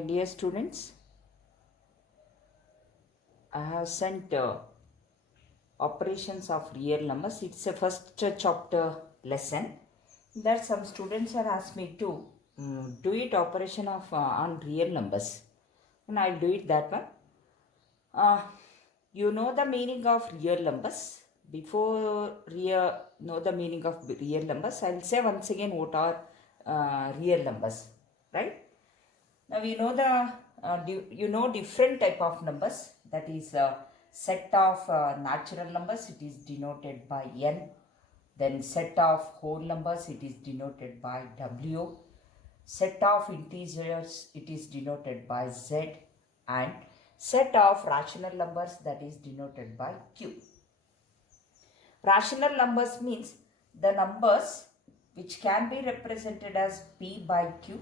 Dear students, I have sent operations of real numbers. It's a first chapter lesson. That some students are asked me to do it operation of on real numbers, and I'll do it that one. Uh, you know the meaning of real numbers. Before know the meaning of real numbers, I'll say once again what are real numbers, right? Now we know different type of numbers, that is set of natural numbers, it is denoted by n. Then set of whole numbers, it is denoted by w. Set of integers, it is denoted by z. And set of rational numbers, that is denoted by q. Rational numbers means the numbers which can be represented as p by q.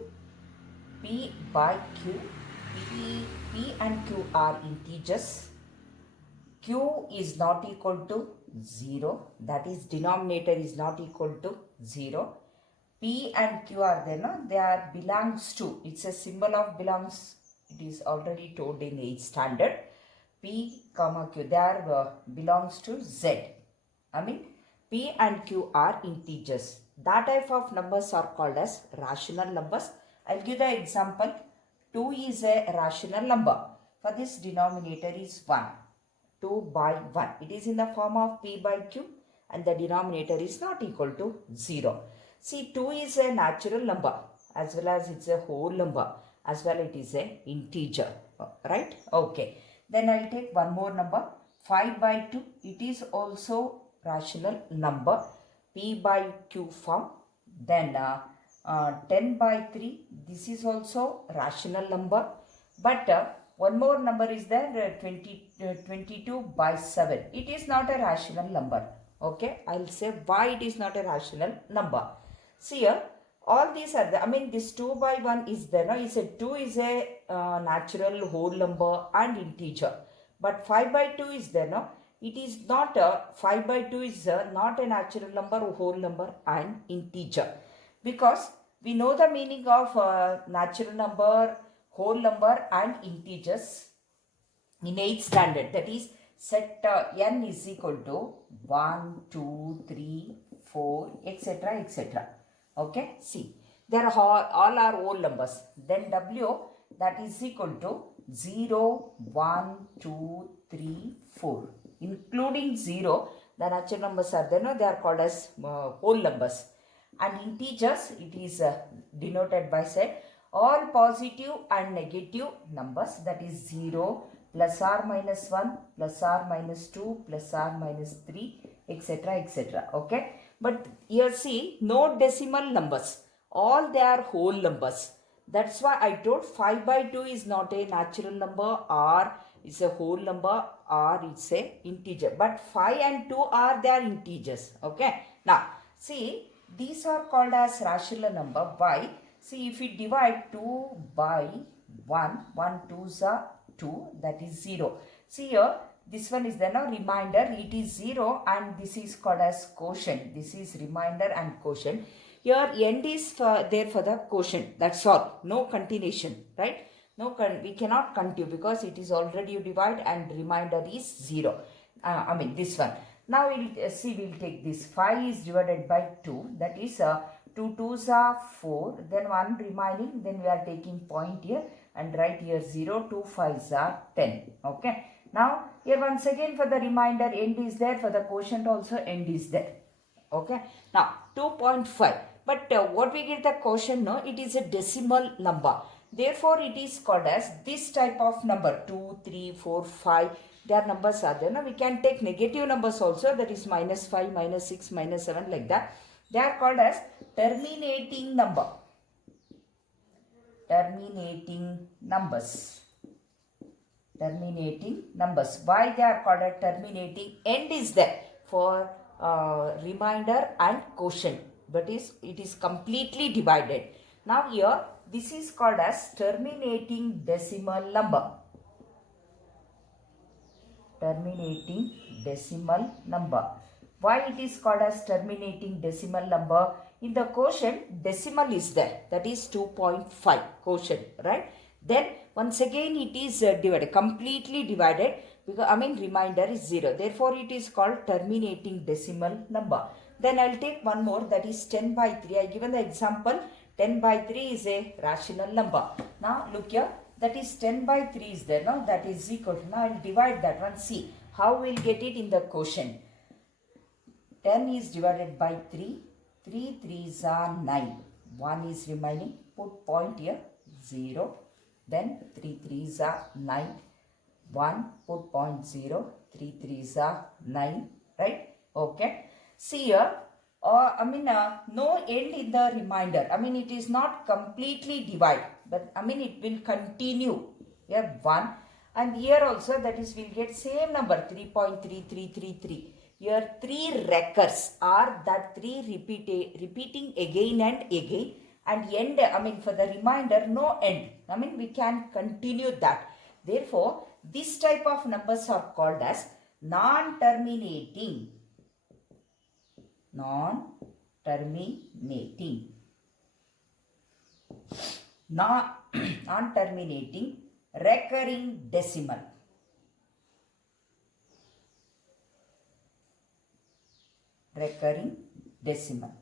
P by Q, P and Q are integers. Q is not equal to 0, that is denominator is not equal to 0. P and Q are there, no? They are belongs to, it's a symbol of belongs, it is already told in 8th standard. P comma Q, they are belongs to Z. I mean P and Q are integers. That type of numbers are called as rational numbers. I'll give the example. 2 is a rational number. For this denominator is 1. 2 by 1. It is in the form of P by Q and the denominator is not equal to 0. See, 2 is a natural number as well as it's a whole number, as well it is a integer. Right? Okay. Then I'll take one more number. 5 by 2. It is also rational number. P by Q form. Then 10 by 3, this is also rational number, but one more number is there, 22 by 7, it is not a rational number. Okay, I'll say why it is not a rational number. See here, all these are the, I mean this 2 by 1 is there, no? Is a 2 is a natural whole number and integer, but 5 by 2 is there, no? It is not a, 5 by 2 is not a natural number, whole number and integer. Because we know the meaning of natural number, whole number and integers in 8th standard. That is set n is equal to 1, 2, 3, 4, etc. etc. Okay, see, they are all are whole numbers. Then w, that is equal to 0, 1, 2, 3, 4. Including 0, the natural numbers are there, no? They are called as whole numbers. And integers, it is denoted by say all positive and negative numbers, that is 0, plus or minus 1, plus or minus 2, plus or minus 3, etc. etc. Okay, but here see, no decimal numbers, all they are whole numbers. That's why I told 5 by 2 is not a natural number, or it's a whole number, or it's a integer, but 5 and 2 are their integers. Okay, now see, these are called as rational number. Why? See, if we divide 2 by 1, 1 2s are 2, that is 0. See here, this one is the remainder, it is 0, and this is called as quotient. This is remainder and quotient. Here end is there for the quotient, that's all, no continuation, right? No, we cannot continue because it is already divided and remainder is 0. I mean this one. Now we'll see, we'll take this 5 is divided by 2, that is 2 2s are 4, then 1 remaining, then we are taking point here and write here 0, 2 5s are 10. Okay. Now here once again for the remainder end is there, for the quotient also end is there. Okay. Now 2.5, but what we get the quotient, no, it is a decimal number. Therefore it is called as this type of number, 2, 3, 4, 5. Their numbers are there. Now we can take negative numbers also, that is minus 5, minus 6, minus 7, like that. They are called as terminating number. Terminating numbers. Terminating numbers. Why they are called as terminating? End is there for remainder and quotient, but it is completely divided. Now here this is called as terminating decimal number. Terminating decimal number. Why it is called as terminating decimal number? In the quotient, decimal is there, that is 2.5 quotient, right? Then once again it is divided, completely divided, because remainder is 0. Therefore it is called terminating decimal number. Then I'll take one more, that is 10 by 3. I given the example 10 by 3 is a rational number. Now look here, that is 10 by 3 is there. Now that is equal to, now I'll divide that one. See how we'll get it in the quotient. 10 is divided by 3. 3 3s are 9. 1 is remaining. Put point here, 0. Then 3 3s are 9. 1, put point 0. 3 3s are 9. Right? Okay. See here, no end in the remainder. It is not completely divided, but it will continue. Yeah, 1. And here also, that is, we'll get same number, 3.3333. Here 3 recurs are that 3 repeating again and again, and end, for the remainder, no end. We can continue that. Therefore, this type of numbers are called as non-terminating. Non-terminating recurring decimal. Recurring decimal.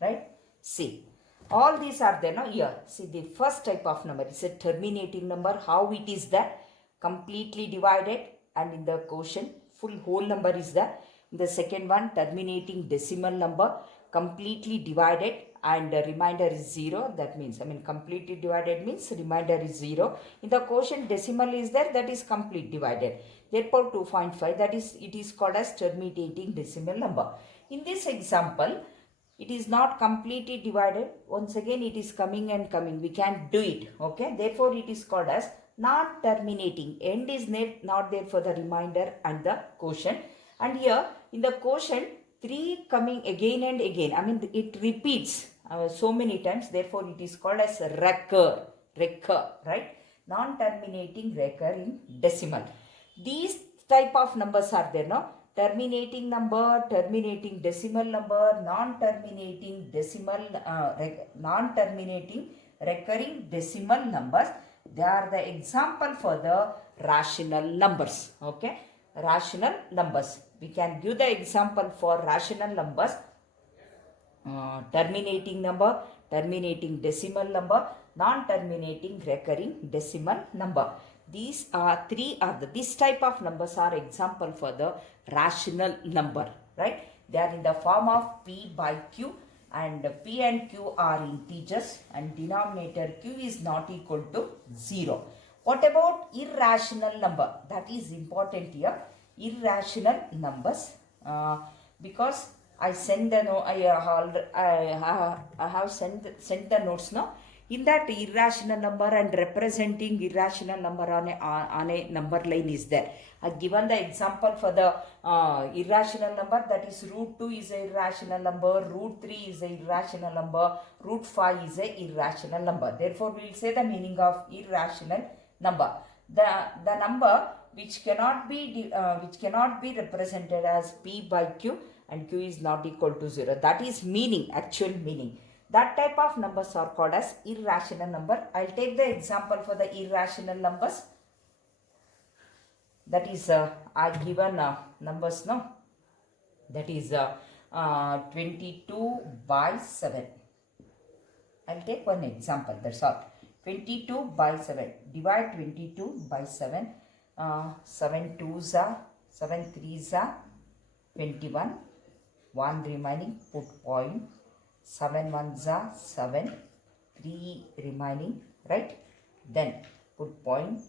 Right? See, all these are there now. Here, see, the first type of number is a terminating number. How it is there? Completely divided, and in the quotient, full whole number is there. The second one, terminating decimal number, completely divided, and the remainder is 0. That means, completely divided means remainder is 0. In the quotient, decimal is there, that is complete divided. Therefore, 2.5, that is, it is called as terminating decimal number. In this example, it is not completely divided. Once again, it is coming and coming. We can do it. Okay. Therefore, it is called as not terminating. End is not there for the remainder and the quotient. And here in the quotient, 3 coming again and again. It repeats so many times. Therefore, it is called as recur, right? Non-terminating recurring decimal. These type of numbers are there now. Terminating number, terminating decimal number, non-terminating recurring decimal numbers. They are the example for the rational numbers. Okay, rational numbers. We can give the example for rational numbers. Terminating number, terminating decimal number, non-terminating recurring decimal number. These are this type of numbers are example for the rational number, right? They are in the form of P by Q, and P and Q are integers, and denominator Q is not equal to 0. What about irrational number? That is important here. Irrational numbers, because I send the I have sent the notes now. In that, irrational number and representing irrational number on a number line is there. I given the example for the irrational number, that is root 2 is a irrational number, root 3 is a irrational number, root 5 is a irrational number. Therefore, we will say the meaning of irrational number. The number which cannot be represented as P by Q, and Q is not equal to 0. That is meaning, actual meaning. That type of numbers are called as irrational number. I'll take the example for the irrational numbers. That is, I given numbers now. That is 22 by 7. I'll take one example, that's all. 22 by 7. Divide 22 by 7. 7 2s are, 7 3s are 21. 1 remaining, put point. 7 1s are 7. 3 remaining, right? Then put point.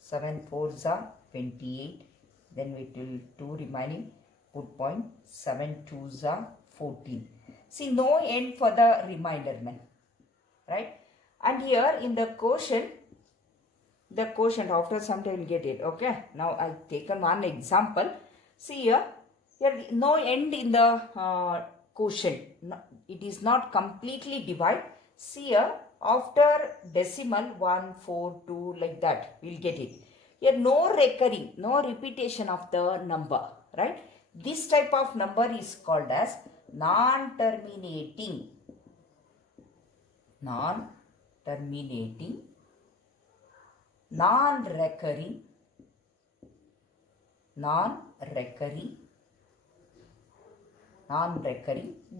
7 4s are 28. Then we will 2 remaining, put point. 7 2s are 14. See, no end for the remainder, man. Right? And here in the quotient, after some time you will get it. Okay. Now I have taken one example. See here no end in the quotient. No, it is not completely divided. See here, after decimal 1, 4, 2, like that, we will get it. Here no recurring, no repetition of the number, right? This type of number is called as non-terminating non-terminating, non-recurring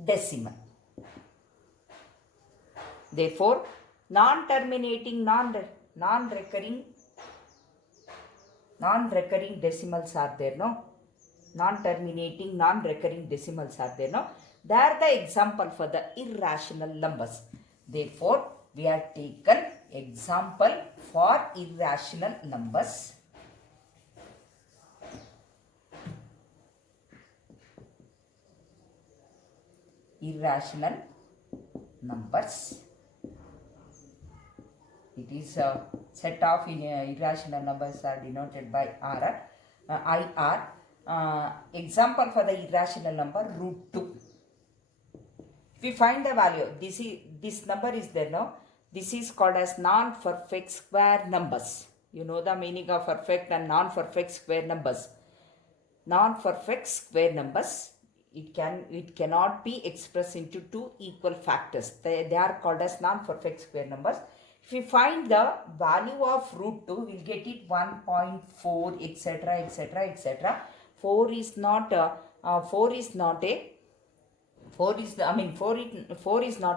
decimal. Therefore, non-terminating, non-recurring decimals are there, no? Non-terminating, non-recurring decimals are there, no? They are the example for the irrational numbers. Therefore, we have taken example for irrational numbers. Irrational numbers. It is a set of irrational numbers are denoted by IR. Example for the irrational number root 2. If we find the value, this number is there now. This is called as non-perfect square numbers. You know the meaning of perfect and non-perfect square numbers. Non-perfect square numbers, it cannot be expressed into two equal factors. They are called as non-perfect square numbers. If we find the value of root 2, we'll get it 1.4, etc., etc., etc. 4 is not a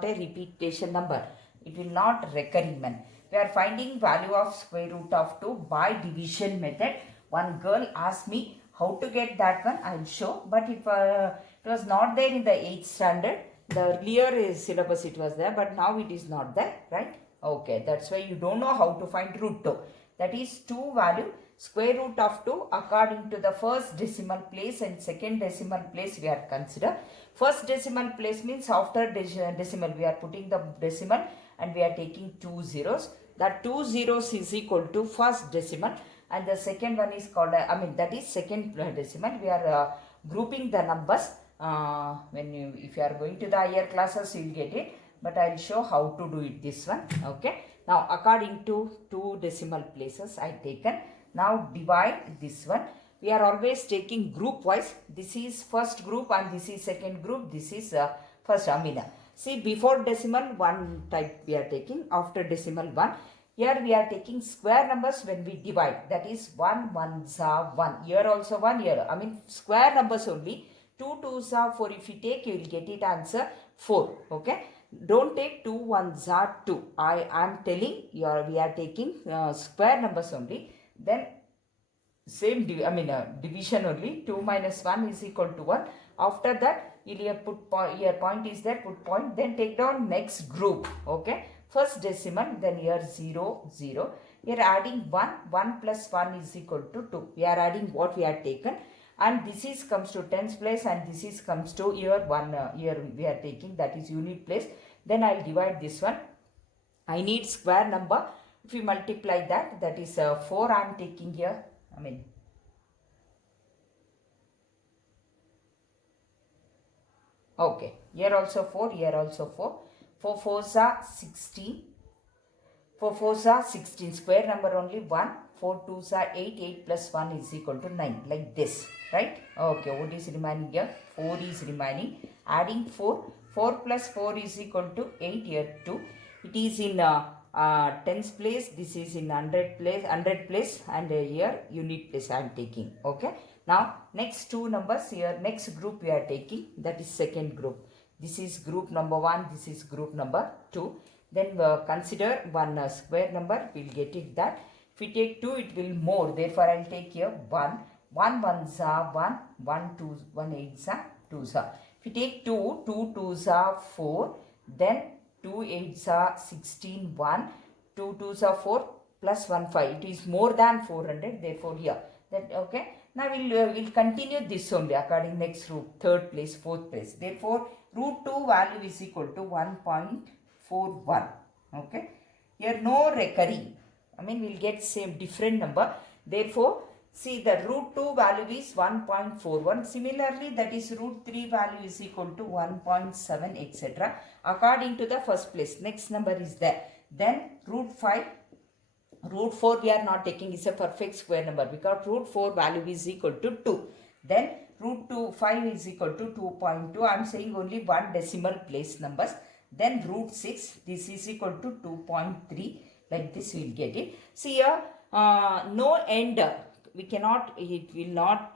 repetition number. It will not recurring one. We are finding value of square root of 2 by division method. One girl asked me how to get that one. I will show, but it was not there in the 8th standard. The earlier syllabus it was there, but now it is not there, right? Okay, that's why you don't know how to find root 2. That is 2 value square root of 2 according to the first decimal place and second decimal place we are consider. First decimal place means after decimal we are putting the decimal and we are taking 2 zeros. That 2 zeros is equal to first decimal, and the second one is called that is second decimal. We are grouping the numbers. If you are going to the higher classes, you will get it. But I will show how to do it this one. Okay. Now according to 2 decimal places I taken. Now divide this one. We are always taking group wise. This is first group and this is second group. This is first amina. See, before decimal 1 type we are taking. After decimal 1. Here we are taking square numbers when we divide. That is 1 1s are 1. Here also 1 here. Square numbers only. 2 2s are 4. If you take, you will get it answer 4. Okay. Don't take 2 1s are 2. I am telling you we are taking square numbers only. Then same division only. 2 minus 1 is equal to 1. After that, you put here point is there, put point. Then take down next group. Okay. First decimal, then here 0 0. Here adding 1. 1 plus 1 is equal to 2. We are adding what we have taken. And this is comes to tens place and this is comes to here 1 here we are taking, that is unit place. Then I will divide this one. I need square number. If you multiply that, that is 4 I am taking here. Okay. Here also 4, here also 4. 4 4s are 16. 4 4s are 16. Square number only 1. 4 2s are 8. 8 plus 1 is equal to 9. Like this. Right? Okay. What is remaining here? 4 is remaining. Adding 4. 4 plus 4 is equal to 8. Here 2. It is in tens place. This is in 100 place. And here unit place I am taking. Okay. Now next 2 numbers here. Next group we are taking. That is second group. This is group number 1. This is group number 2. Then consider one square number. We will get it that. If we take 2, it will more. Therefore, I will take here 1. 1 1s are 1. 1 2 1 8s are 2s are. If we take 2, 2 2s are 4. Then 2 8s are 16 1. 2 2s are 4 plus 1 5. It is more than 400. Therefore, here. That okay. Now we'll continue this only according next group, third place, fourth place. Therefore, root 2 value is equal to 1.41. Okay. Here no recurring. We'll get same different number. Therefore, see the root 2 value is 1.41. Similarly, that is root 3 value is equal to 1.7 etc. According to the first place. Next number is there. Then root 5. Root 4 we are not taking, is a perfect square number because root 4 value is equal to 2. Then root 5 is equal to 2.2. I am saying only one decimal place numbers. then root 6, this is equal to 2.3, like this we'll get it. See here, no end, we cannot, it will not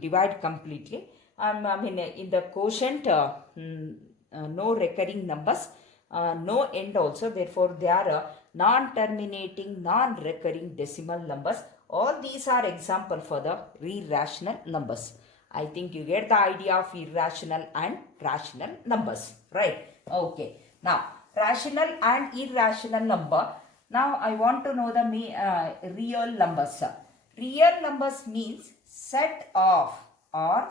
divide completely. I mean in the quotient, no recurring numbers, no end also, therefore they are non-terminating, non-recurring decimal numbers. All these are example for the irrational numbers. I think you get the idea of irrational and rational numbers, right? Okay. Now, rational and irrational number. Now, I want to know the real numbers. Real numbers means set of or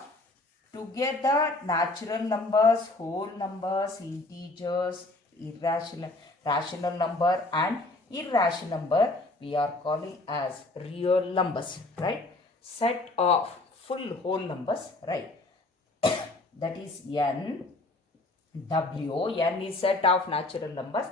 together natural numbers, whole numbers, integers, irrational, rational number and irrational number we are calling as real numbers, right? Set of full whole numbers, right? That is n, w, n is set of natural numbers,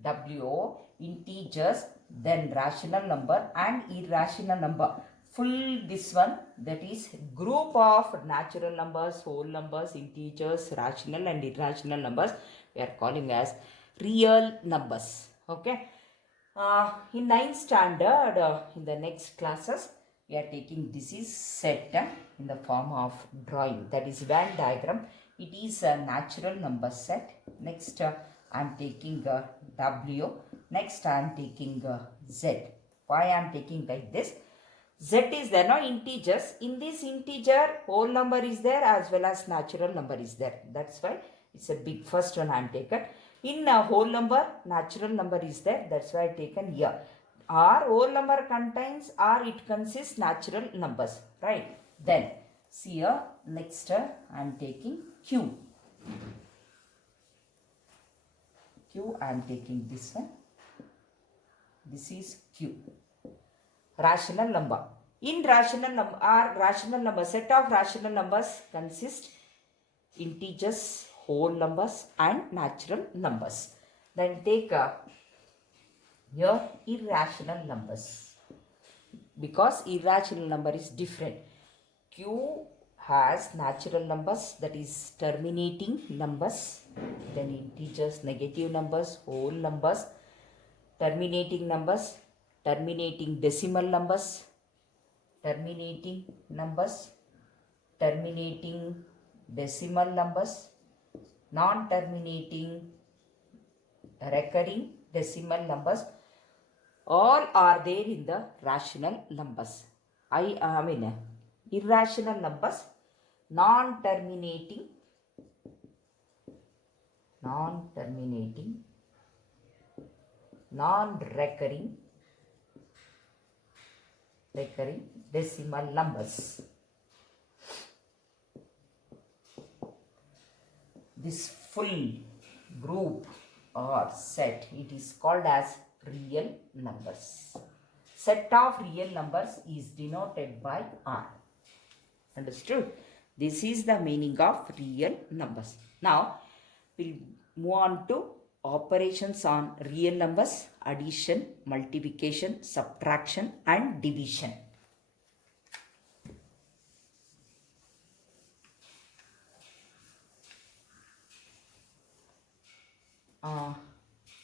w, integers, then rational number and irrational number. Full this one, that is group of natural numbers, whole numbers, integers, rational and irrational numbers we are calling as real numbers. Okay. In 9th standard, in the next classes, we are taking this is set in the form of drawing, that is Venn diagram. It is a natural number set. Next, I am taking W. Next, I am taking Z. Why I am taking like this? Z is there, no integers. In this integer, whole number is there as well as natural number is there. That's why it's a big first one I am taken. In a whole number, natural number is there. That's why I taken here. Or whole number contains or it consists natural numbers, right? Then see here, next I am taking Q. Q I am taking this one. This is Q. Rational number. In rational number or rational number, set of rational numbers consist integers, whole numbers and natural numbers. Then take here irrational numbers, because irrational number is different. Q has natural numbers, that is terminating numbers, then integers, negative numbers, whole numbers, terminating numbers, terminating decimal numbers, terminating numbers, terminating decimal numbers, non-terminating recurring decimal numbers, all are there in the rational numbers. I mean irrational numbers, non-terminating, non-recurring, recurring decimal numbers. This full group or set, it is called as real numbers. Set of real numbers is denoted by R. Understood? This is the meaning of real numbers. Now, we'll move on to operations on real numbers: addition, multiplication, subtraction and division.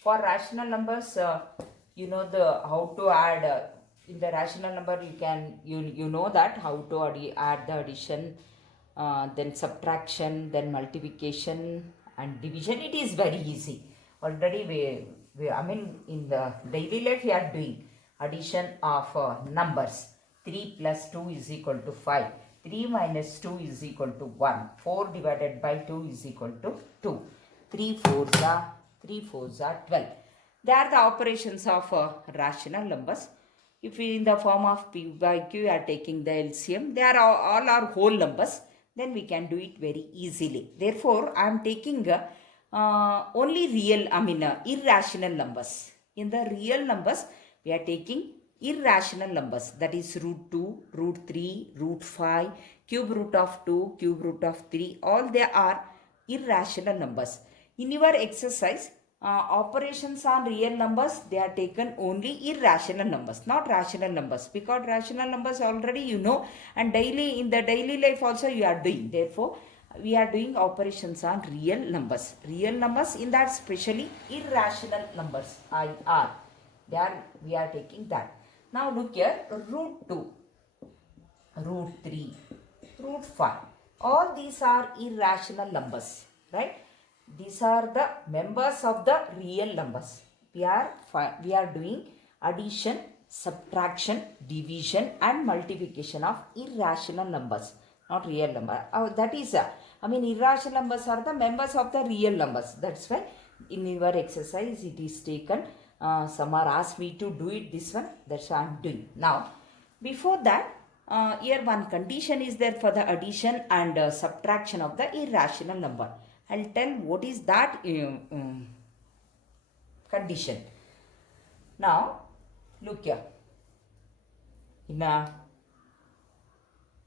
For rational numbers, you know how to add. In the rational number, you know that how to add the addition, then subtraction, then multiplication and division. It is very easy. Already I mean in the daily life we are doing addition of numbers. 3 plus 2 is equal to 5. 3 minus 2 is equal to 1. 4 divided by 2 is equal to 2. 3 fours are 12. They are the operations of rational numbers. If we in the form of P by Q are taking the LCM, they are all our whole numbers, then we can do it very easily. Therefore, I am taking only real, irrational numbers. In the real numbers, we are taking irrational numbers, that is root 2, root 3, root 5, cube root of 2, cube root of 3, all they are irrational numbers. In your exercise, operations on real numbers, they are taken only irrational numbers, not rational numbers, because rational numbers already you know, and in the daily life also you are doing. Therefore, we are doing operations on real numbers. Real numbers, in that specially irrational numbers IR. We are taking that. Now look here, root 2, root 3, root 5. All these are irrational numbers, right? These are the members of the real numbers. We are doing addition, subtraction, division and multiplication of irrational numbers, not real number. That is, irrational numbers are the members of the real numbers. That's why in your exercise it is taken. Some are asked me to do it this one. That's why I am doing. Now, before that, here one condition is there for the addition and subtraction of the irrational number. I'll tell what is that condition. Now, look here.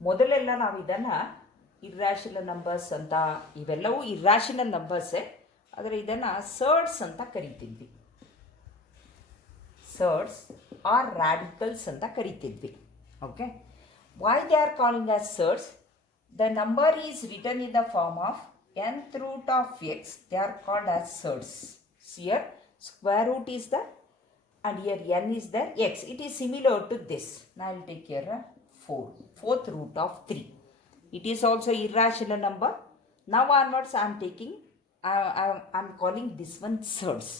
ಮೊದಲೆಲ್ಲ ನಾವು ಇದನ್ನು irrational numbers ಅಂತ, ಇವೆಲ್ಲವೂ irrational ನಂಬರ್ಸೇ, ಆದರೆ ಇದನ್ನು ಸರ್ಡ್ಸ್ ಅಂತ ಕರಿತಿದ್ವಿ. ಸರ್ಡ್ಸ್ are radicals ಅಂತ ಕರಿತಿದ್ವಿ. Okay, why they are calling as surds? The number is written in the form of nth root of x. They are called as surds. Here square root is there and here n is there, x. It is similar to this. Now I will take here 4, fourth root of 3. It is also irrational number. Now onwards I am taking, I am calling this one surds.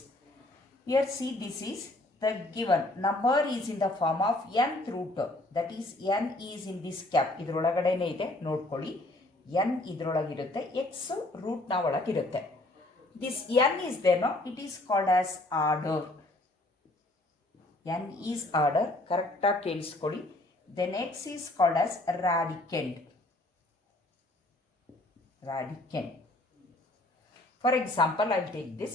Here see, this is the given number is in the form of nth root. That is n is in this cap. ಇದರೊಳಗಡೆನೇ ಇದೆ ನೋಡ್ಕೊಳ್ಳಿ. n ಇದರೊಳಗಿರುತ್ತೆ, x ರೂಟ್ನ ಒಳಗಿರುತ್ತೆ. This n is there, no? It is called as order. n is order. ಕರೆಕ್ಟಾಗಿ ಕೇಳಿಸ್ಕೊಳ್ಳಿ. Then x is called as radicand. Radicand. For example, I will take this.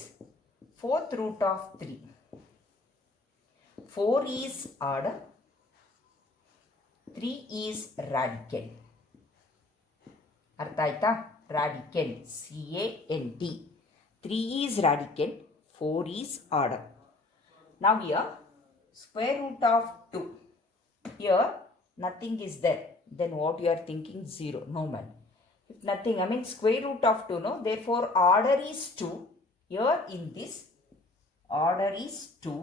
Fourth root of 3. 4 is order. 3 is radicand. ಅರ್ಥ ಆಯ್ತಾ? radicand, CAND. 3 is radicand, 4 is order. Now here square root of 2. Here nothing is there. Then what you are thinking? 0. No man. If nothing, square root of 2, no? Therefore order is 2. Here in this order is 2.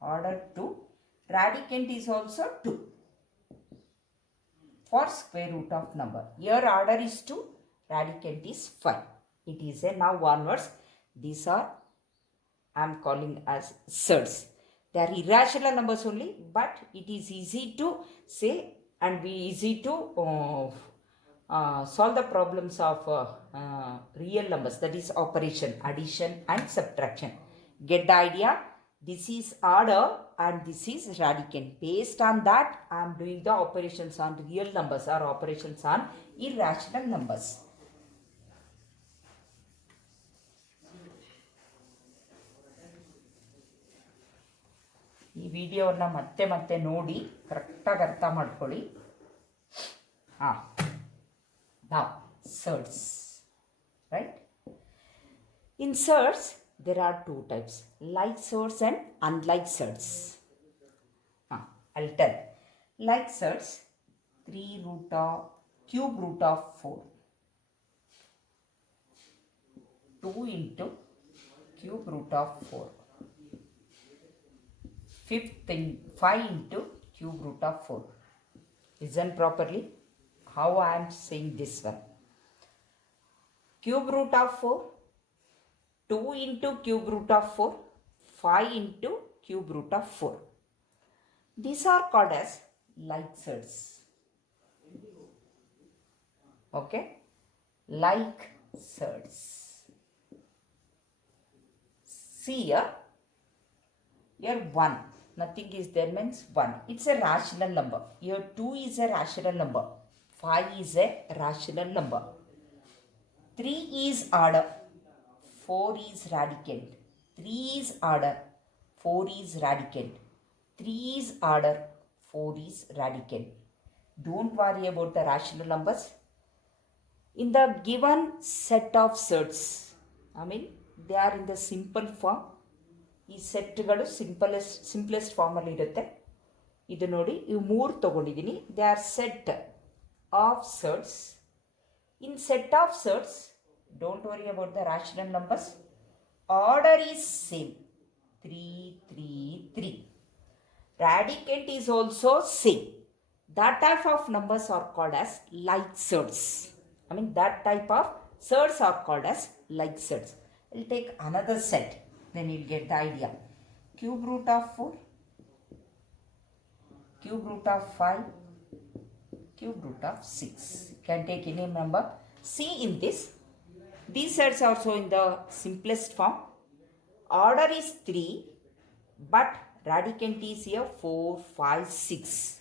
Order 2. Radicand is also 2. For square root of number. Here order is 2, radicand is 5. It is a, now onwards, these are I am calling as surds. They are irrational numbers only, but it is easy to say and be easy to solve the problems of real numbers, that is operation, addition and subtraction. Get the idea? This is order and this is radicand. Based on that, I am doing the operations on real numbers or operations on irrational numbers. ಈ ವಿಡಿಯೋವನ್ನು ಮತ್ತೆ ನೋಡಿ ಕರೆಕ್ಟಾಗಿ ಅರ್ಥ ಮಾಡ್ಕೊಳ್ಳಿ. Now, surds, right? In surds, there are two types, like surds and unlike surds. I'll tell. Like surds, 3 root of cube root of 4. 2 into cube root of 4. Fifth thing, 5 into cube root of 4. Listen properly how I am saying this one. Cube root of 4. 2 into cube root of 4, 5 into cube root of 4. These are called as like surds. Okay? Like surds. See here. Here 1. Nothing is there means 1. It's a rational number. Here 2 is a rational number. 5 is a rational number. 3 is order. 4 is radicand. 3 is order. 4 is radicand. 3 is order. 4 is radicand. Don't worry about the rational numbers. In the given set of surds, they are in the simple form. ಈ ಸೆಟ್ಗಳು simplest ಫಾರ್ಮಲ್ಲಿ ಇರುತ್ತೆ. ಇದು ನೋಡಿ, ಇವು 3 ತೊಗೊಂಡಿದ್ದೀನಿ. They are set of surds In set of sets, don't worry about the rational numbers. Order is same. 3, 3, 3. Radicand is also same. That type of numbers are called as like sets. That type of sets are called as like sets. We'll take another set. Then you'll get the idea. Cube root of 4. Cube root of 5. Cube root of 6. You can take any number. See in this. These sets are also in the simplest form. Order is 3, but radicand is here 4, 5, 6.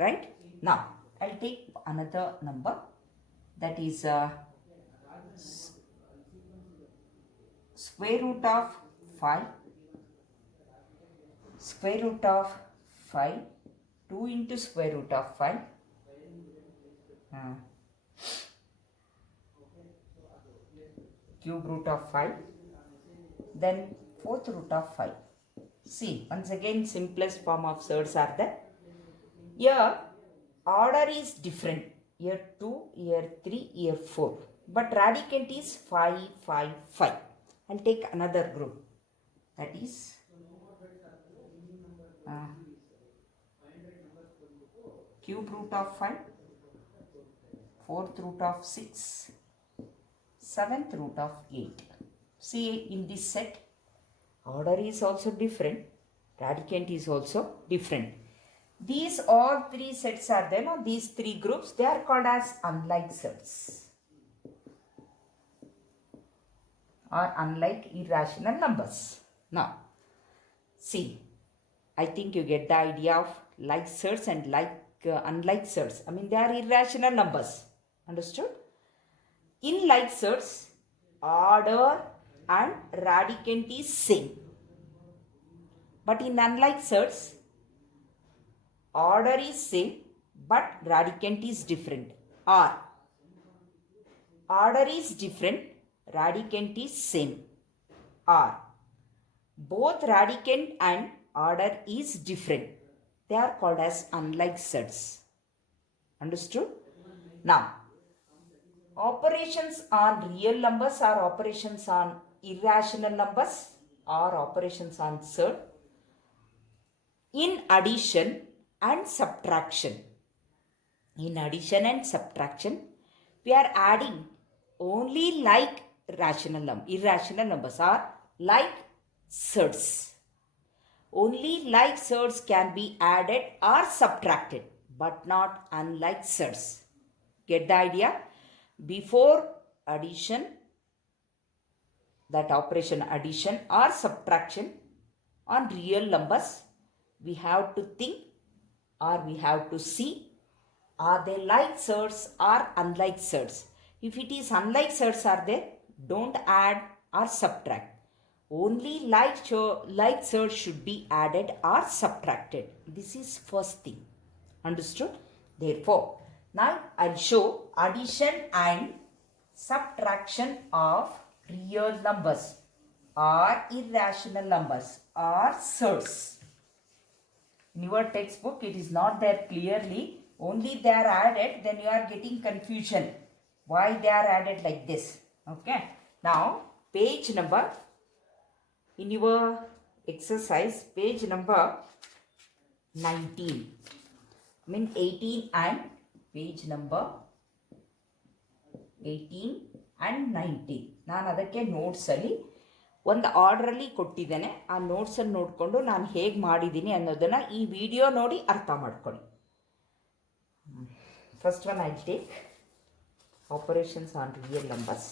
Right? Now, I'll take another number. That is square root of 5. Square root of 5. 2 into square root of 5. Cube root of 5. Then fourth root of 5. See, once again simplest form of sets are there. Here order is different. Here 2, here 3, here 4. But radicand is 5, 5, 5. I'll take another group. That is cube root of 5. Fourth root of 6. Seventh root of 8. See, in this set, order is also different. Radicand is also different. These all three sets are there. Now, these three groups, they are called as unlike sets. Or unlike irrational numbers. Now, see, I think you get the idea of like sets and unlike sets. They are irrational numbers. Understood? In like sets, order and radicand is same. But in unlike sets, order is same, but radicand is different. Or order is different, radicand is same. Or both radicand and order is different. They are called as unlike sets. Understood? Now, operations on real numbers or operations on irrational numbers or operations on set. In addition and subtraction. In addition and subtraction, we are adding only like irrational numbers or like sets. Only like sets can be added or subtracted, but not unlike sets. Get the idea? Before addition, that operation addition or subtraction on real numbers, we have to think or we have to see, are they like sets or unlike sets? If it is unlike sets are there, don't add or subtract. Only like sets should be added or subtracted. This is first thing. Understood? Therefore, now I'll show addition and subtraction of real numbers or irrational numbers or sets. In your textbook, it is not there clearly. Only they are added, then you are getting confusion. Why they are added like this? Okay. Now, page number, in your exercise, page number 19. 18 and page number 18 and 19. ನಾನು ಅದಕ್ಕೆ ನೋಟ್ಸಲ್ಲಿ ಒಂದು ಆರ್ಡ್ರಲ್ಲಿ ಕೊಟ್ಟಿದ್ದೇನೆ. ಆ ನೋಟ್ಸನ್ನು ನೋಡಿಕೊಂಡು ನಾನು ಹೇಗೆ ಮಾಡಿದ್ದೀನಿ ಅನ್ನೋದನ್ನು ಈ ವಿಡಿಯೋ ನೋಡಿ ಅರ್ಥ ಮಾಡ್ಕೊಳ್ಳಿ. First one I'll take operations on real numbers.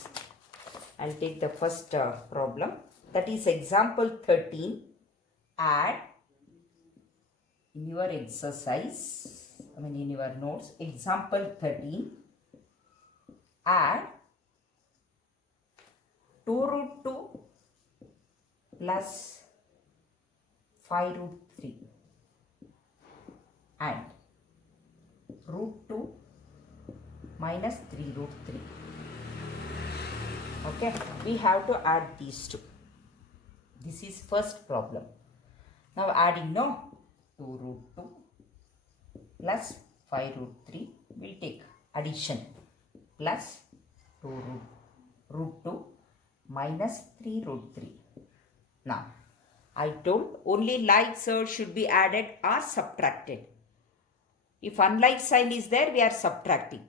I'll take the first problem, that is example 13. Add in your exercise, in your notes, example 13, add 2 root 2 plus 5 root 3 and root 2 minus 3 root 3. Okay, we have to add these two. This is first problem. Now adding 2 root 2 plus 5 root 3. We'll take addition. plus 2 root 2 minus 3 root 3. Now, I told only like surd should be added or subtracted. If unlike sign is there, we are subtracting.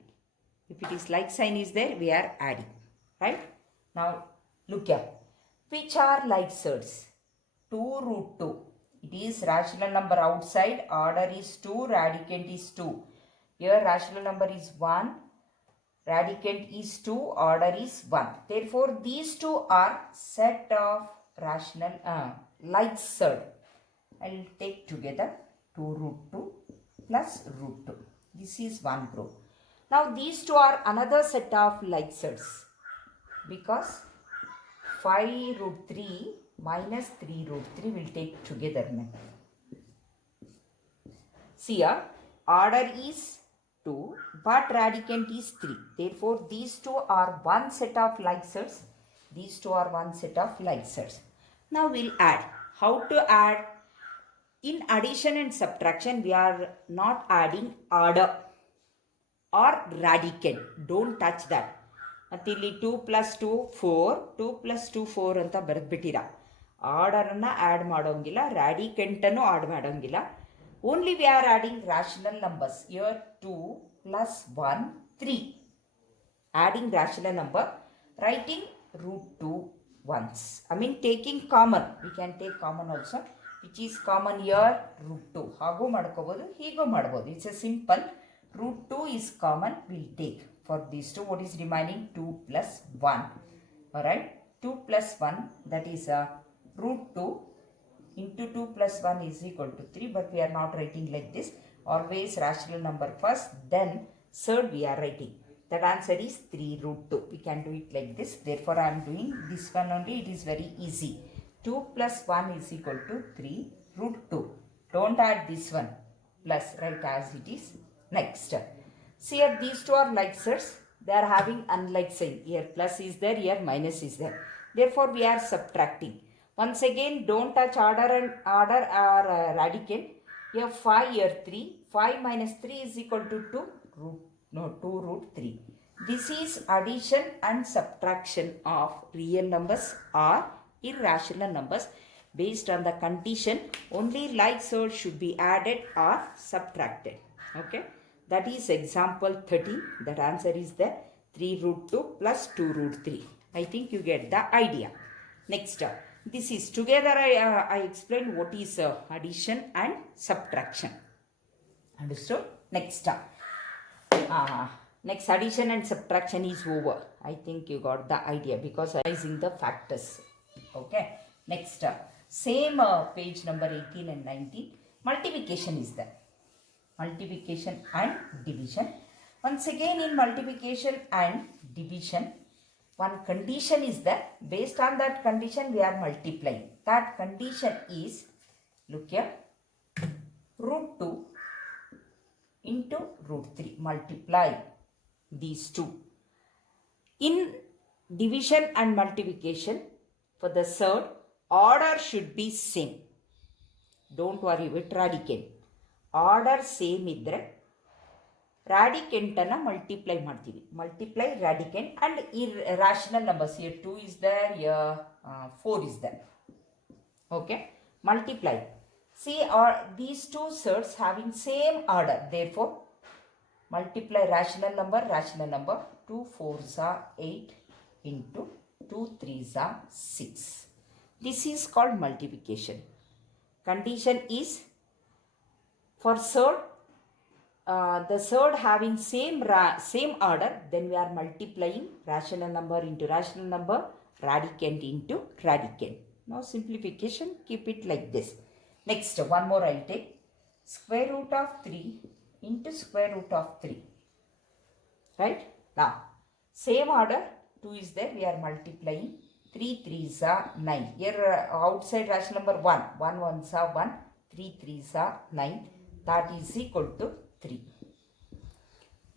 If it is like sign is there, we are adding. Right? Now, look here. Which are like surds? 2 root 2. It is rational number outside. Order is 2. Radicand is 2. Here rational number is 1. Radicand is 2. Order is 1. Therefore, these two are set of rational like surd. I will take together 2 root 2 plus root 2. This is one group. Now, these two are another set of like surds because 5 root 3 minus 3 root 3 will take together now. See here, order is 2 but radicand is 3. Therefore, these two are one set of like surds. These two are one set of like surds. Now, we will add. How to add? In addition and subtraction, we are not adding order or radicand. Don't touch that. ಮತ್ತು ಇಲ್ಲಿ 2 plus 2 4 2 plus 2 4 ಅಂತ ಬರೆದ್ಬಿಟ್ಟಿರ. ಆರ್ಡರನ್ನು add ಮಾಡೋಂಗಿಲ್ಲ, ರ್ಯಾಡಿಕೆಂಟನ್ನು add ಮಾಡೋಂಗಿಲ್ಲ. Only we are adding rational numbers. Year 2 plus 1 3. Adding rational number, writing root 2 once. I mean taking common. We can take common also. Which is common here? Root 2. ಹಾಗೂ ಮಾಡ್ಕೋಬೋದು, ಹೀಗೂ ಮಾಡ್ಬೋದು. It's a simple. Root 2 is common. We'll take. For these two, what is remaining? 2 plus 1. Alright. 2 plus 1, that is root 2 into 2 plus 1 is equal to 3. But we are not writing like this. Always rational number first, then surd we are writing. That answer is 3 root 2. We can do it like this. Therefore, I am doing this one only. It is very easy. 2 plus 1 is equal to 3 root 2. Don't add this one. Plus, write as it is. Next. See here, these two are like surds. They are having unlike sign. Here plus is there, here minus is there. Therefore, we are subtracting. Once again, don't touch order or radicand. Here 5, here 3. 5 minus 3 is equal to 2 root 3. This is addition and subtraction of real numbers or irrational numbers based on the condition. Only like surd should be added or subtracted. Okay. That is example 13. That answer is the 3 root 2 plus 2 root 3. I think you get the idea. Next, this is together I explained what is addition and subtraction. Understood? Next, next addition and subtraction is over. I think you got the idea because I am using the factors. Okay. Next, same page number 18 and 19. Multiplication is there. Multiplication and division. Once again, in multiplication and division, one condition is there. Based on that condition, we are multiplying. That condition is, look here, root 2 into root 3. Multiply these two. In division and multiplication, for the surd, order should be same. Don't worry with radicand. Order same idre radicand ಅನ್ನು multiply ಮಾಡ್ತೀವಿ. Multiply radicand and irrational numbers. Here 2 is there, here 4 is there. Okay. Multiply. See, these two surds having same order. Therefore, multiply rational number. 2 4s are 8 into 2 3s are 6. This is called multiplication. Condition is for surd, the surd having same order, then we are multiplying rational number into rational number, radicand into radicand. Now simplification, keep it like this. Next, one more I will take. Square root of 3 into square root of 3. Right? Now, same order, 2 is there, we are multiplying. 3 3s are 9. Here outside rational number 1. 1 1s are 1. 3 3s are 9. That is equal to 3.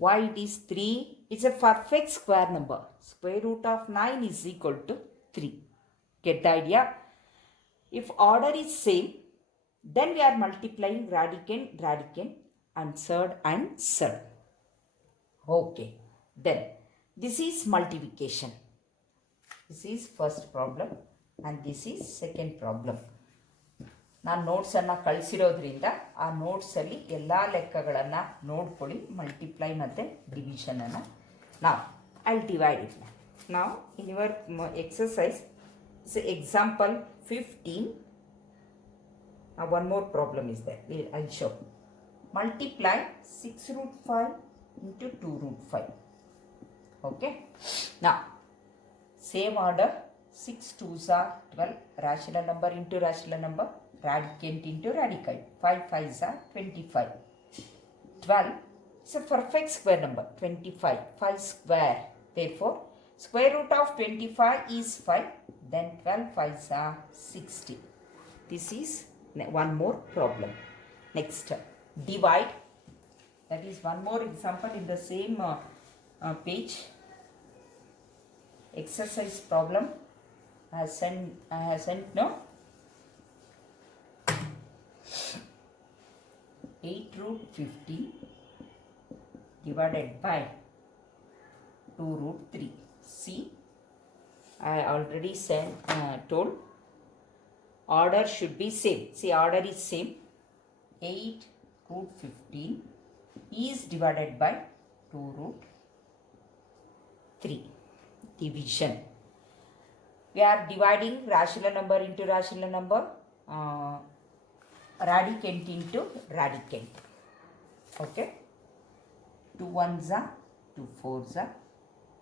Why it is 3? It's a perfect square number. Square root of 9 is equal to 3. Get the idea? If order is same, then we are multiplying radicand and surd. Okay. Then This is multiplication. This is first problem and this is second problem. ನಾನು ನೋಟ್ಸನ್ನು ಕಳಿಸಿರೋದ್ರಿಂದ ಆ ನೋಟ್ಸಲ್ಲಿ ಎಲ್ಲ ಲೆಕ್ಕಗಳನ್ನು ನೋಡ್ಕೊಳ್ಳಿ, multiply ಮತ್ತು ಡಿವಿಷನನ್ನು. ನಾವು I'll divide it now. Now in your exercise, so example 15, one more problem is there. I'll show. Multiply 6 root 5 into 2 root 5. Okay. Now, same order. 6 2s are 12. Rational number into rational number. Radicand into radicand. 5 5s are 25. 12 is a perfect square number. 25. 5 square. Therefore, square root of 25 is 5. Then 12 5s are 60. This is one more problem. Next, divide. That is one more example in the same page. Exercise problem. I have sent no. 8 root 15 divided by 2 root 3. See, I already told order should be same. See, order is same. 8 root 15 is divided by 2 root 3. Division. We are dividing rational number into rational number, radicand into radicand. Okay. 2 1s are 2 4s are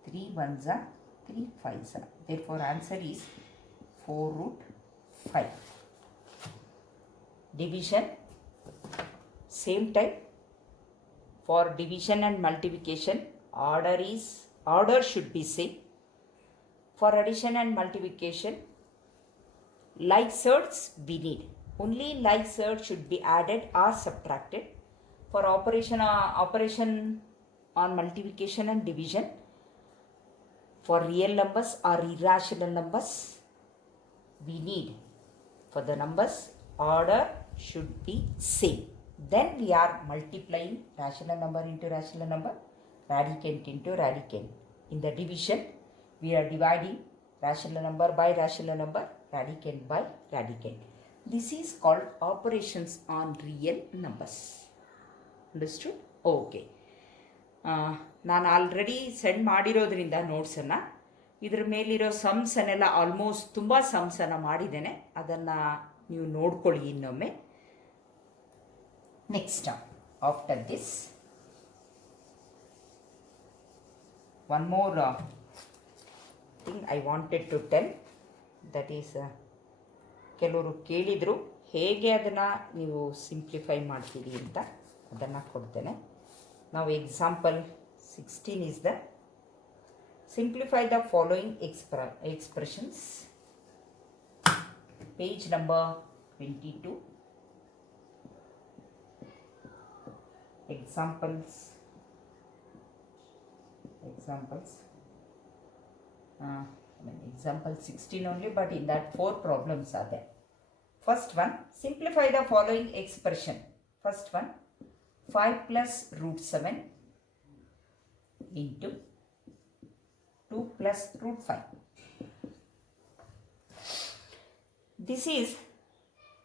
3 1s are 3 5s are. Therefore, answer is 4 root 5. Division. Same type. For division and multiplication, order should be same. For addition and multiplication, like surds we need. Only like surd should be added or subtracted. For operation on multiplication and division, for real numbers or irrational numbers, we need, for the numbers, order should be same. Then we are multiplying rational number into rational number, radicand into radicand. In the division, we are dividing rational number by rational number, radicand by radicand. This is called operations on real numbers. Understood? Okay. ನಾನು already send ಮಾಡಿರೋದ್ರಿಂದ ನೋಟ್ಸನ್ನು, ಇದ್ರ ಮೇಲಿರೋ ಸಮ್ಸನ್ನೆಲ್ಲ almost ತುಂಬ ಸಮ್ಸನ್ನು ಮಾಡಿದ್ದೇನೆ. ಅದನ್ನು ನೀವು ನೋಡ್ಕೊಳ್ಳಿ ಇನ್ನೊಮ್ಮೆ. Next, after this one more thing I wanted to tell, that is, ಕೆಲವರು ಕೇಳಿದರು ಹೇಗೆ ಅದನ್ನು ನೀವು ಸಿಂಪ್ಲಿಫೈ ಮಾಡ್ತೀರಿ ಅಂತ, ಅದನ್ನು ಕೊಡ್ತೇನೆ. ನಾವು example 16 is the simplify the following expressions. Page number 22. Examples. Example 16 only, but in that 4 problems are there. First one, simplify the following expression. First one, 5 plus root 7 into 2 plus root 5. This is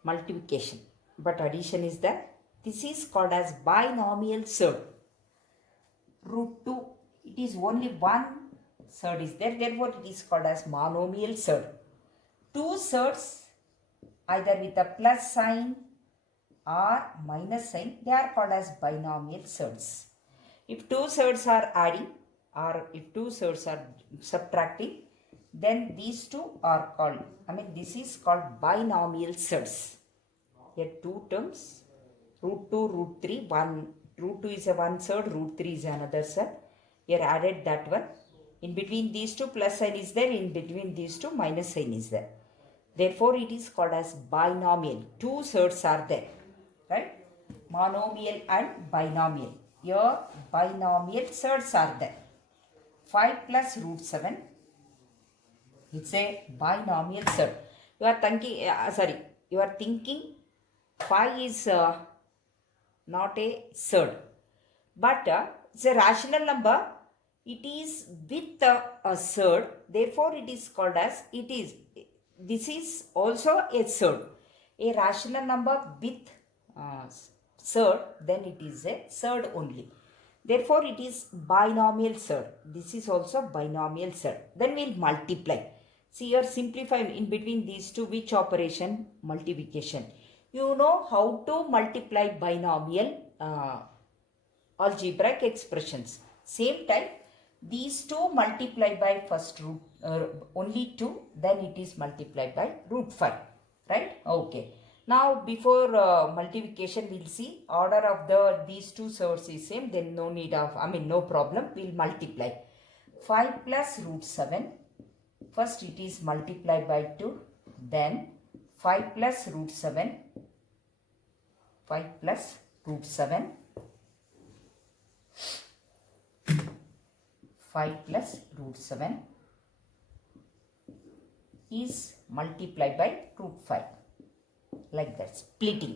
multiplication, but addition is there. This is called as binomial surd. Root 2, it is only one surd is there, therefore it is called as monomial surd. 2 surds, either with a plus sign or minus sign, they are called as binomial surds. If 2 surds are adding or if 2 surds are subtracting, then these two are called, this is called binomial surds. Here 2 terms, root 2, root 3, root 2 is a one surd, root 3 is another surd. Here added that one. In between these two plus sign is there, in between these two minus sign is there. Therefore, it is called as binomial. 2 surds are there, right? Monomial and binomial. Here, binomial surds are there. 5 plus root 7, it's a binomial surd. You are thinking 5 is not a surd, but it's a rational number. it is with a surd, therefore it is called as this is also a surd. A rational number with surd, then it is a surd only. Therefore it is binomial surd. This is also binomial surd. Then we'll multiply. See here, simplify in between these two, which operation? Multiplication. You know how to multiply binomial algebraic expressions. Same type, these two multiply by first root only 2, then it is multiplied by root 5, right? Okay. Now before multiplication, we'll see order of these two sources is same, then no need of, no problem, we'll multiply. 5 plus root 7, first it is multiplied by 2, then 5 plus root 7, 5 plus root 7, 5 plus root 7 is multiplied by root 5. Like that, splitting.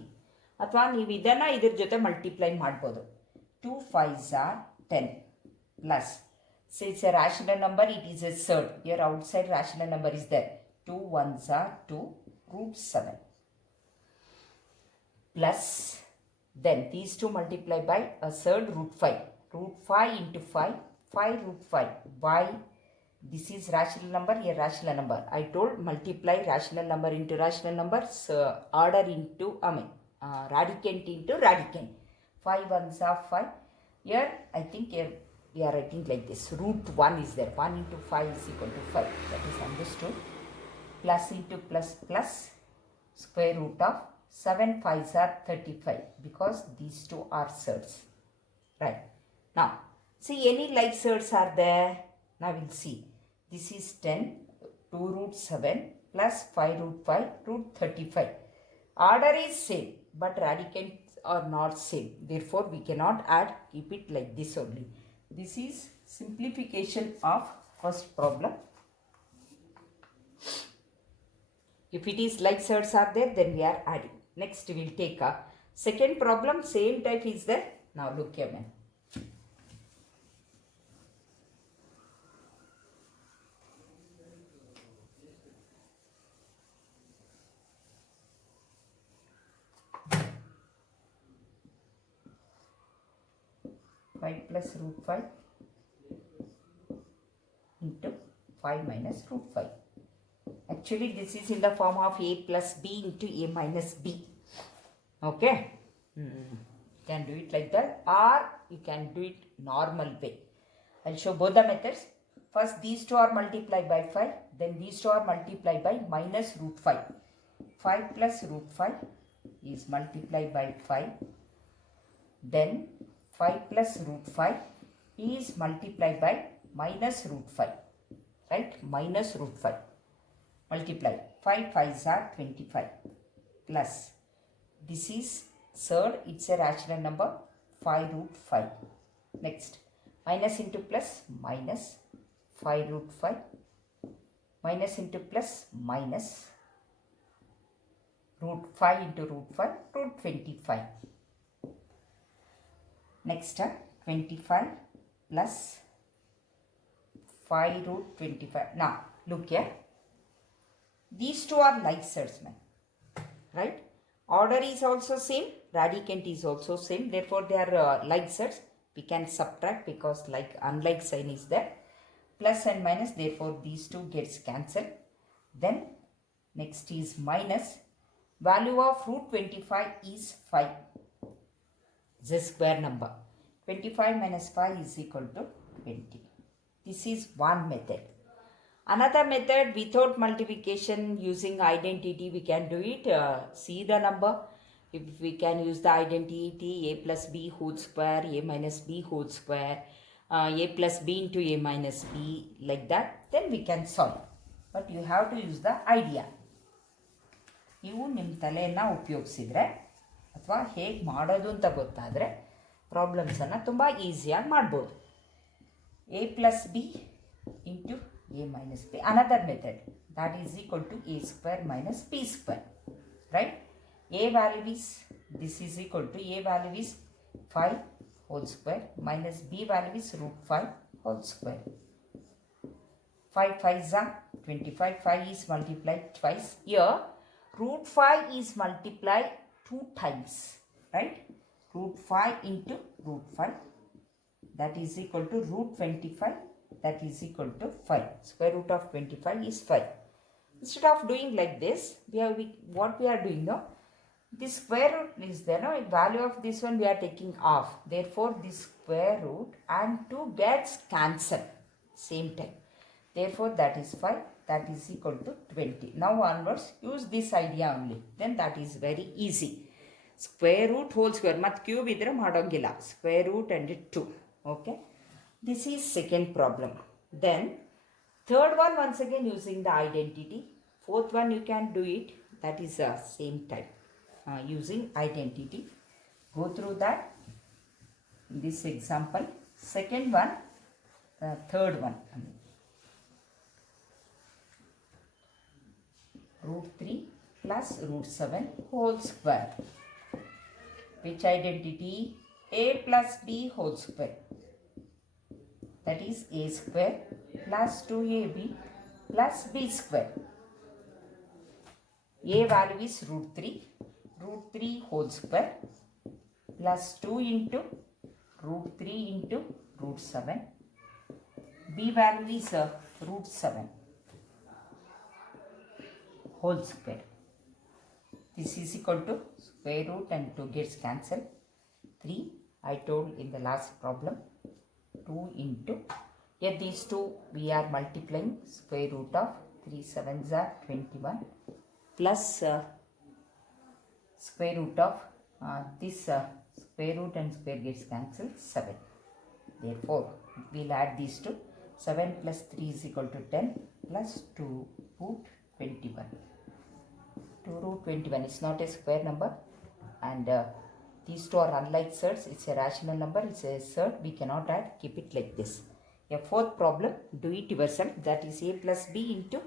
ಅಥವಾ ನೀವು ಇದನ್ನು ಇದ್ರ ಜೊತೆ multiply ಮಾಡ್ಬೋದು. 2 5s are 10 plus. So it's a rational number, it is a surd. Your outside rational number is there. 2 1s are 2 root 7 plus. Then these two multiply by a surd root 5. Root 5 into 5, 5 root 5. Why? This is rational number, a rational number. I told multiply rational number into rational number, order into, radicand into radicand. 5 ones are 5. Here, I think here we are writing like this. Root 1 is there. 1 into 5 is equal to 5. That is understood. Plus into plus plus, square root of 7 5s are 35, because these two are surds. Right. Now, see, any like surds are there. Now we'll see. This is 10, 2 root 7 plus 5 root 5 root 35. Order is same, but radicands are not same. Therefore, we cannot add, keep it like this only. This is simplification of first problem. If it is like surds are there, then we are adding. Next, we will take a second problem. Same type is there. Now look here, man. Plus root 5 into 5 minus root 5. Actually, this is in the form of a plus b into a minus b. Okay? You can do it like that, or you can do it normal way. I'll show both the methods. First, these two are multiplied by 5. Then these two are multiplied by minus root 5. 5 plus root 5 is multiplied by 5. Then 5 plus root 5 is multiplied by minus root 5. Right? Minus root 5. Multiply. 5 5s are 25. Plus. This is surd. It's a rational number. 5 root 5. Next. Minus into plus. Minus. 5 root 5. Minus into plus. Minus. Root 5 into root 5. Root 25. Next, 25 plus 5 root 25. Now, look here. These two are like surds, man. Right? Order is also same. Radicand is also same. Therefore, they are like surds. We can subtract because like unlike sign is there. Plus and minus. Therefore, these two gets cancelled. Then, next is minus. Value of root 25 is 5. The square number. 25 minus 5 is equal to 20. This is one method. Another method, without multiplication, using identity, we can do it. See the number. If we can use the identity a plus b whole square, a minus b whole square, a plus b into a minus b, like that, then we can solve. But you have to use the idea. ನೀವು ನಿಮ್ಮ ತಲೆಯನ್ನು ಉಪಯೋಗಿಸಿದ್ರೆ ಅಥವಾ ಹೇಗೆ ಮಾಡೋದು ಅಂತ ಗೊತ್ತಾದರೆ ಪ್ರಾಬ್ಲಮ್ಸನ್ನು ತುಂಬ ಈಸಿಯಾಗಿ ಮಾಡ್ಬೋದು. a plus b into a minus b. Another method, that is equal to a square minus b square. Right? A value is, this is equal to, a value is 5 whole square minus b value is root 5 whole square. 5 5s are 25. 5 is multiplied twice. Here root 5 is multiplied 2 times, right? Root 5 into root 5, that is equal to root 25, that is equal to 5. Square root of 25 is 5. Instead of doing like this, what we are doing now, this square root is there, no? Value of this one we are taking off. Therefore, this square root and 2 gets cancelled same time. Therefore, that is 5. That is equal to 20. Now onwards, use this idea only. Then that is very easy. Square root whole square. Mat cube idre madongilla. Square root and 2. Okay. This is second problem. Then third one, once again using the identity. Fourth one you can do it. That is the same type. Using identity. Go through that. This example. Second one. Third one. Root 3 plus root 7 whole square. Which identity? A plus B whole square. That is A square plus 2AB plus B square. A value is root 3 whole square plus 2 into root 3 into root 7. B value is root 7 whole square. This is equal to square root and 2 gets cancelled. 3, I told in the last problem. 2 into, here these two we are multiplying, square root of 3 7s are 21 plus square root of this square root and square gets cancelled 7. Therefore, we will add these two. 7 plus 3 is equal to 10 plus 2 root 21. 2 root 21 is not a square number, and these two are unlike surds. It's a rational number, it's a surd, we cannot add, keep it like this. A fourth problem, do it yourself, that is A plus B into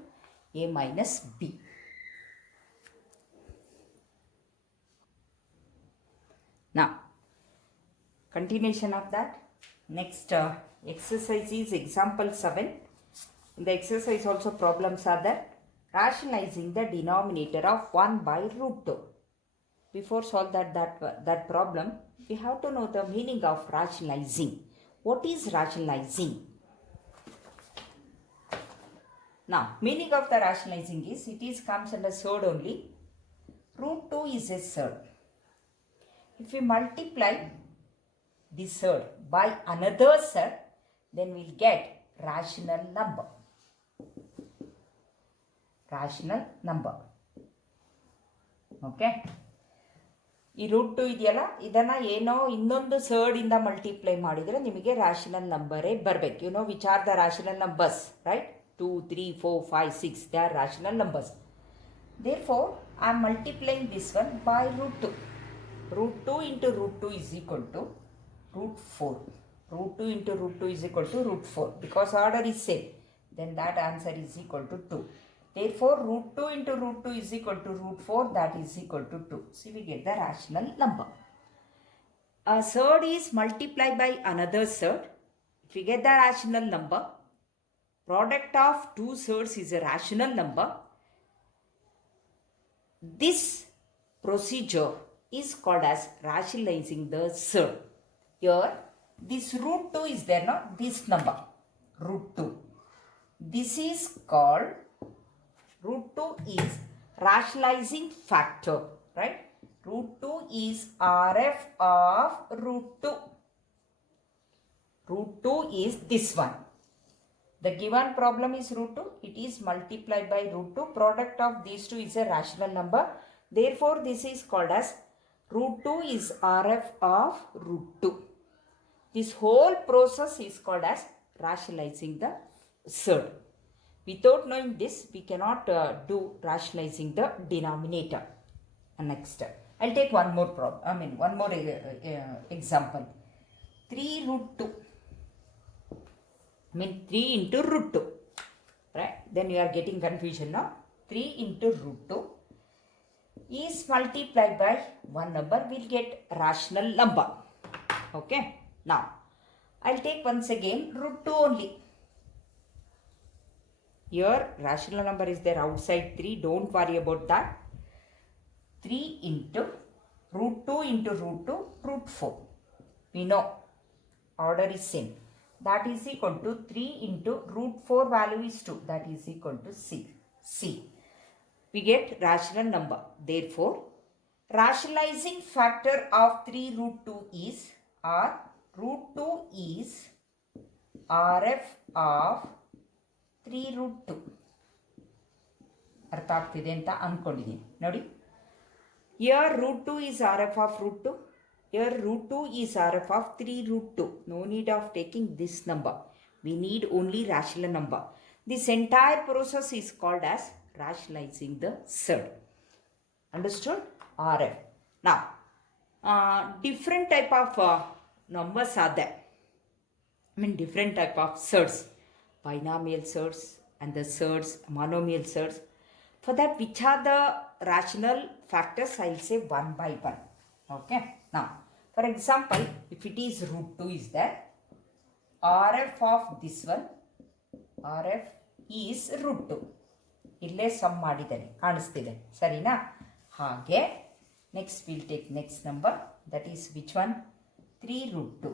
A minus B. Now, continuation of that. Next exercise is example 7. In the exercise also problems are there. Rationalizing the denominator of 1 by root 2. Before solve that problem, we have to know the meaning of rationalizing. What is rationalizing? Now, meaning of the rationalizing is, comes under surd only. Root 2 is a surd. If we multiply this surd by another surd, then we will get rational number. Rational number. Okay. ಈ root 2 ಇದೆಯಲ್ಲ, ಇದನ್ನು ಏನೋ ಇನ್ನೊಂದು served ಇಂದ multiply ಮಾಡಿದರೆ ನಿಮಗೆ rational ನಂಬರೇ ಬರಬೇಕು. You know which are the rational numbers, right? 2, 3, 4, 5, 6, they are rational numbers. Therefore, I am multiplying this one by root 2. Root 2 into root 2 is equal to root 4. Root 2 into root 2 is equal to root 4. Because order is same, then that answer is equal to 2. Therefore, root 2 into root 2 is equal to root 4, that is equal to 2. See, we get the rational number. A surd is multiplied by another surd. If we get the rational number, product of two surds is a rational number. This procedure is called as rationalizing the surd. Here, this root 2 is there, no? This number, root 2. This is called, root 2 is rationalizing factor, right? Root 2 is RF of root 2. Root 2 is this one. The given problem is root 2. It is multiplied by root 2. Product of these two is a rational number. Therefore, this is called as root 2 is RF of root 2. This whole process is called as rationalizing the surd. Without knowing this, we cannot do rationalizing the denominator. Next, I'll take one more example. 3 root 2. 3 into root 2. Right? Then you are getting confusion now. 3 into root 2 is multiplied by one number. We'll get rational number. Okay. Now, I'll take once again root 2 only. Here rational number is there outside 3. Don't worry about that. 3 into root 2 into root 2, root 4. We know order is same. That is equal to 3 into root 4 value is 2. That is equal to C. We get rational number. Therefore, rationalizing factor of 3 root 2 is, or root 2 is RF of 3 root 2. ಅರ್ಥ ಆಗ್ತಿದೆ ಅಂತ ಅಂದ್ಕೊಂಡಿದ್ದೀನಿ ನೋಡಿ. Here root 2 is RF of root 2. Here root 2 is RF of 3 root 2. No need of taking this number. We need only rational number. This entire process is called as rationalizing the surd. Understood? RF. Now, different type of numbers are there. I mean different type of surds. Binomial surds and the surds, monomial surds. For that, which are the rational factors, I'll say one by one. Okay. Now, for example, if it is root 2 is there, RF of this one, RF is root 2. ಇಲ್ಲೇ some ಮಾಡಿದ್ದೇನೆ ಕಾಣಿಸ್ತಿದೆ ಸರಿನಾ. ಹಾಗೆ next will take next number, that is which one, 3 root 2.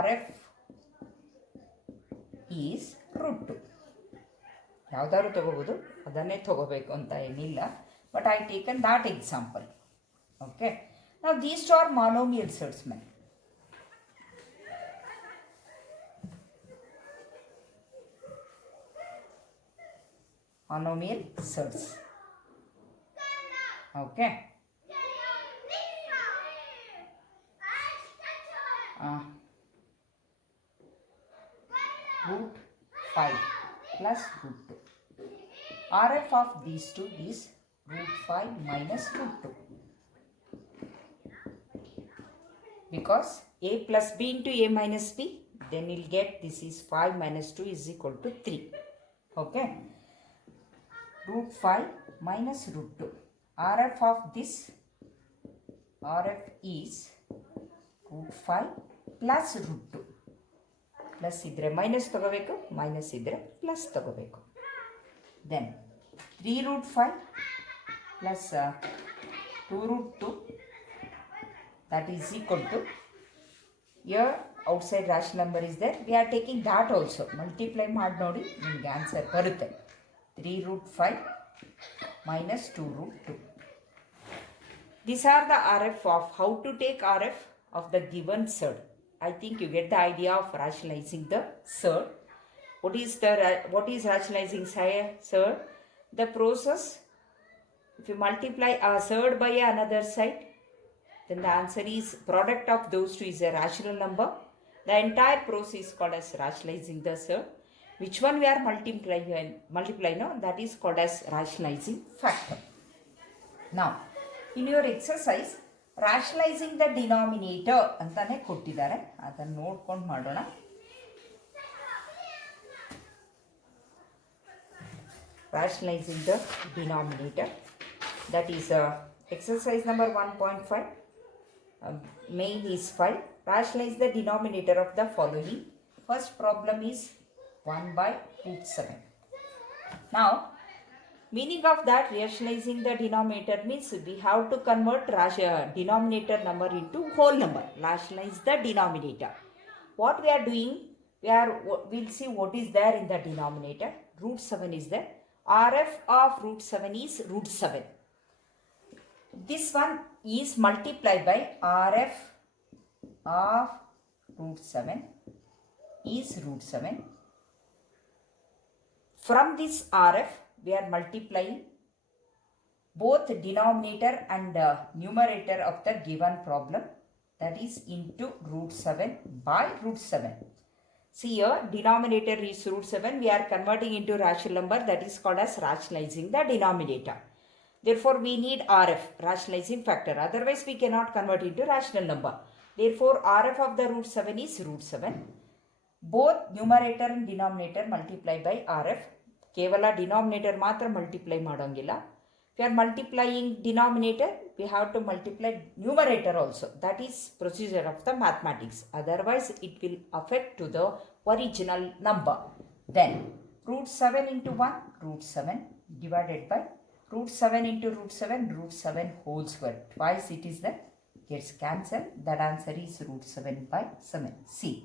RF is root 2. ಯಾವುದಾದ್ರು ತಗೋಬೋದು, ಅದನ್ನೇ ತಗೋಬೇಕು ಅಂತ ಏನಿಲ್ಲ, but I taken that example. Okay. ನಾವು these two are monomial surds ಮೇಲೆ. Monomial surds. Okay. Root 5 plus root 2. RF of these two is root 5 minus root 2. Because a plus b into a minus b, then you'll get this is 5 minus 2 is equal to 3. Okay. Root 5 minus root 2. RF of this, RF is root 5 plus root 2. Plus idre minus ತಗೋಬೇಕು, minus idre plus ತಗೋಬೇಕು. Then 3 root 5 plus 2 root 2, that is equal to, here outside rational number is there, we are taking that also. Multiply ಮಾಡಿ ನೋಡಿ ನಿಮಗೆ answer ಬರುತ್ತೆ. 3 root 5 minus 2 root 2. These are the RF of how to take RF of the given surd. I think you get the idea of rationalizing the surd. What is rationalizing surd? The process, if you multiply a surd by another side, then the answer is product of those two is a rational number. The entire process is called as rationalizing the surd. Which one we are multiply now? That is called as rationalizing factor. Now, in your exercise, rationalizing the denominator ಅಂತಾನೆ ಕೊಟ್ಟಿದ್ದಾರೆ, ಅದನ್ನು ನೋಡ್ಕೊಂಡು ಮಾಡೋಣ. Rationalizing the denominator, that is exercise number 1.5. Main is 5. Rationalize the denominator of the following. First problem is 1 by root 7. Now, meaning of that rationalizing the denominator means we have to convert denominator number into whole number. Rationalize the denominator. What we are doing, we'll see what is there in the denominator. Root 7 is there. RF of root 7 is root 7. This one is multiplied by RF of root 7 is root 7. From this RF, we are multiplying both denominator and numerator of the given problem, that is into root 7 by root 7. See here, denominator is root 7, we are converting into rational number, that is called as rationalizing the denominator. Therefore, we need RF, rationalizing factor, otherwise we cannot convert into rational number. Therefore, RF of the root 7 is root 7. Both numerator and denominator multiply by RF. ಕೇವಲ denominator ಮಾತ್ರ multiply ಮಾಡೋಂಗಿಲ್ಲ, If you are multiplying denominator, we have to multiply numerator also. That is procedure of the mathematics. Otherwise, it will affect to the original number. Then, root 7 into 1, root 7 divided by root 7 into root 7 whole square. Twice it is there. Gets cancelled. That answer is root 7 by 7. C.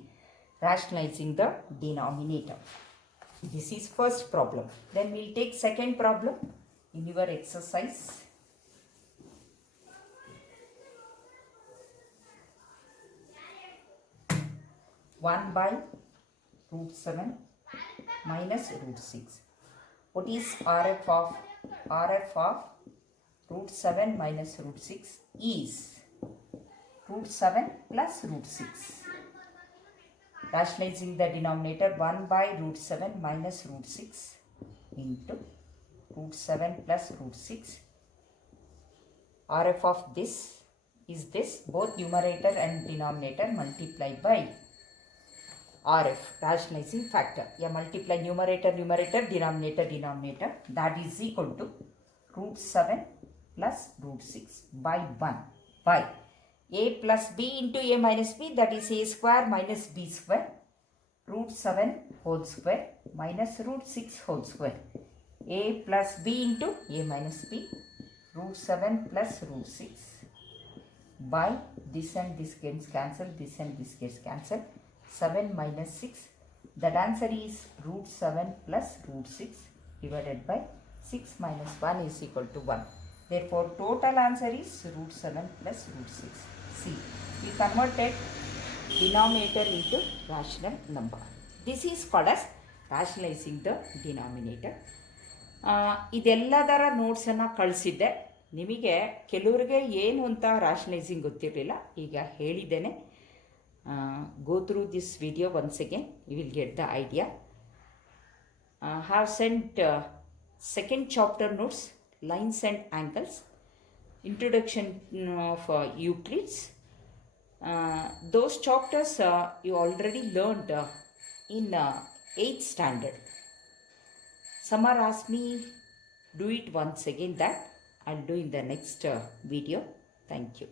Rationalizing the denominator. This is first problem. Then we'll take second problem in your exercise. One by root 7 minus root 6. What is RF of root 7 minus root 6 is root 7 plus root 6. Rationalizing the denominator, 1 by root 7 minus root 6 into root 7 plus root 6. RF of this is this, both numerator and denominator multiplied by RF, rationalizing factor. Yeah, multiply numerator, denominator. That is equal to root 7 plus root 6 by 1 by a plus b into a minus b, that is a square minus b square, root 7 whole square minus root 6 whole square. A plus b into a minus b, root 7 plus root 6 by this and this gets cancelled, this and this gets cancelled. 7 minus 6, that answer is root 7 plus root 6 divided by 6 minus 1 is equal to 1. Therefore, total answer is root 7 plus root 6. C. We converted denominator into rational number. This is called as rationalizing the denominator. ಇದೆಲ್ಲದರ ನೋಟ್ಸನ್ನು ಕಳಿಸಿದ್ದೆ ನಿಮಗೆ. ಕೆಲವರಿಗೆ ಏನು ಅಂತ rationalising ಗೊತ್ತಿರಲಿಲ್ಲ, ಈಗ ಹೇಳಿದ್ದೇನೆ. Go through this video once again, you will get the idea. Have sent second chapter notes, lines and angles, introduction of Euclids. Those chapters you already learned in 8th standard. Samar asked me do it once again, that I'll do in the next video. Thank you.